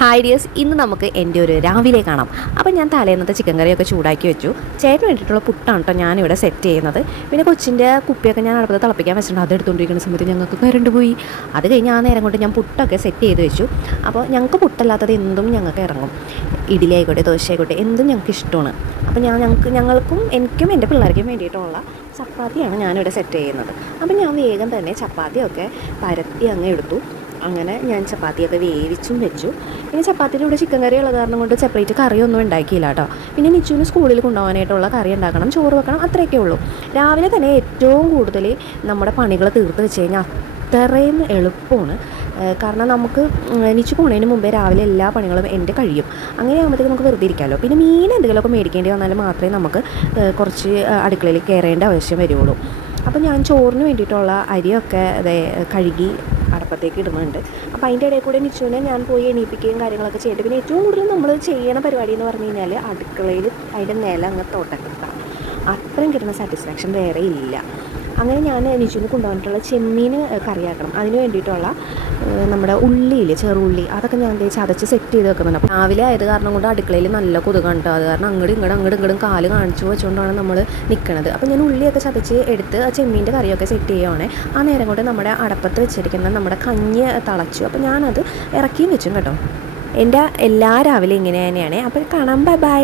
Hi dears, ഇന്ന് നമുക്ക് എൻ്റെ ഒരു രാവിലെ കാണാം. അപ്പോൾ ഞാൻ തലേന്നത്തെ ചിക്കൻ കറിയൊക്കെ ചൂടാക്കി വെച്ചു. ചേട്ടന് വേണ്ടിയിട്ടുള്ള പുട്ടാണ് കേട്ടോ ഞാനിവിടെ സെറ്റ് ചെയ്യുന്നത്. പിന്നെ കൊച്ചിൻ്റെ കുപ്പിയൊക്കെ ഞാൻ അടുപ്പത്ത് തിളപ്പിക്കാൻ വെച്ചിട്ടുണ്ട്. അത് എടുത്തുകൊണ്ടിരിക്കുന്ന സമയത്ത് ഞങ്ങൾക്ക് കറണ്ട് പോയി. അത് കഴിഞ്ഞ് ആ നേരം കൊണ്ട് ഞാൻ പുട്ടൊക്കെ സെറ്റ് ചെയ്ത് വെച്ചു. അപ്പോൾ ഞങ്ങൾക്ക് പുട്ടല്ലാത്തത് എന്തും ഞങ്ങൾക്ക് ഇറങ്ങും. ഇഡ്ഡലി ആയിക്കോട്ടെ, ദോശ ആയിക്കോട്ടെ, എന്തും ഞങ്ങൾക്ക് ഇഷ്ടമാണ്. അപ്പോൾ ഞങ്ങൾക്കും എനിക്കും എൻ്റെ പിള്ളേർക്കും വേണ്ടിയിട്ടുള്ള ചപ്പാത്തിയാണ് ഞാനിവിടെ സെറ്റ് ചെയ്യുന്നത്. അപ്പോൾ ഞാൻ വേഗം തന്നെ ചപ്പാത്തിയൊക്കെ പരത്തി അങ്ങ് എടുത്തു. അങ്ങനെ ഞാൻ ചപ്പാത്തിയൊക്കെ വേവിച്ചും വെച്ചു. പിന്നെ ചപ്പാത്തിയുടെ കൂടെ ചിക്കൻ കറി ഉള്ള കാരണം കൊണ്ട് സെപ്പറേറ്റ് കറിയൊന്നും ഉണ്ടാക്കിയില്ല കേട്ടോ. പിന്നെ നിച്ചുവിന് സ്കൂളിൽ കൊണ്ടുപോകാനായിട്ടുള്ള കറി ഉണ്ടാക്കണം, ചോറ് വെക്കണം, അത്രയൊക്കെ ഉള്ളൂ. രാവിലെ തന്നെ ഏറ്റവും കൂടുതൽ നമ്മുടെ പണികൾ തീർത്ത് വെച്ച് കഴിഞ്ഞാൽ അത്രയും എളുപ്പമാണ്. കാരണം നമുക്ക് നിച്ചു പോണതിന് മുമ്പേ രാവിലെ എല്ലാ പണികളും എൻ്റെ കഴിയും. അങ്ങനെ ആകുമ്പോഴത്തേക്ക് നമുക്ക് വെറുതെ ഇരിക്കാമല്ലോ. പിന്നെ മീൻ എന്തെങ്കിലുമൊക്കെ മേടിക്കേണ്ടി വന്നാൽ മാത്രമേ നമുക്ക് കുറച്ച് അടുക്കളയിൽ കയറേണ്ട ആവശ്യം വരുള്ളൂ. അപ്പോൾ ഞാൻ ചോറിന് വേണ്ടിയിട്ടുള്ള അരിയൊക്കെ കഴുകി അടുപ്പത്തേക്ക് ഇടുന്നുണ്ട്. അപ്പോൾ അതിൻ്റെ ഇടയിൽ കൂടെ നിച്ചുവിനെ ഞാൻ പോയി എണീപ്പിക്കുകയും കാര്യങ്ങളൊക്കെ ചെയ്തിട്ട് പിന്നെ ഏറ്റവും കൂടുതൽ നമ്മൾ ചെയ്യണ പരിപാടി എന്ന് പറഞ്ഞു കഴിഞ്ഞാൽ അടുക്കളയിൽ അതിൻ്റെ നില അങ്ങ് തുടക്കണം. അത്രയും കിട്ടുന്ന സാറ്റിസ്ഫാക്ഷൻ വേറെ ഇല്ല. അങ്ങനെ ഞാൻ നിച്ചുവിന് കൊണ്ടുപോകാനായിട്ടുള്ള ചെമ്മീൻ കറിയാക്കണം. അതിന് വേണ്ടിയിട്ടുള്ള നമ്മുടെ ഉള്ളിയിൽ ചെറുള്ളി അതൊക്കെ ഞാൻ ചതച്ച് സെറ്റ് ചെയ്ത് വെക്കുന്നുണ്ട്. അപ്പോൾ രാവിലെ ആയത് കാരണം കൊണ്ട് അടുക്കളയിൽ നല്ല കൊതുകാണ് കേട്ടോ. അത് കാരണം അങ്ങോട്ടും ഇങ്ങോട്ടും കാല് കാണിച്ചു വെച്ചുകൊണ്ടാണ് നമ്മൾ നിൽക്കുന്നത്. അപ്പോൾ ഞാൻ ഉള്ളിയൊക്കെ ചതച്ച് എടുത്ത് ആ ചെമ്മീൻ്റെ കറിയൊക്കെ സെറ്റ് ചെയ്യുവാണ്. ആ നേരം കൊണ്ട് നമ്മുടെ അടപ്പത്ത് വെച്ചിരിക്കുന്ന നമ്മുടെ കഞ്ഞി തിളച്ചു. അപ്പോൾ ഞാനത് ഇറക്കിയും വെച്ചു കേട്ടോ. എൻ്റെ എല്ലാ രാവിലെ ഇങ്ങനെ തന്നെയാണ്. അപ്പോൾ കാണാം, ബൈ ബൈ.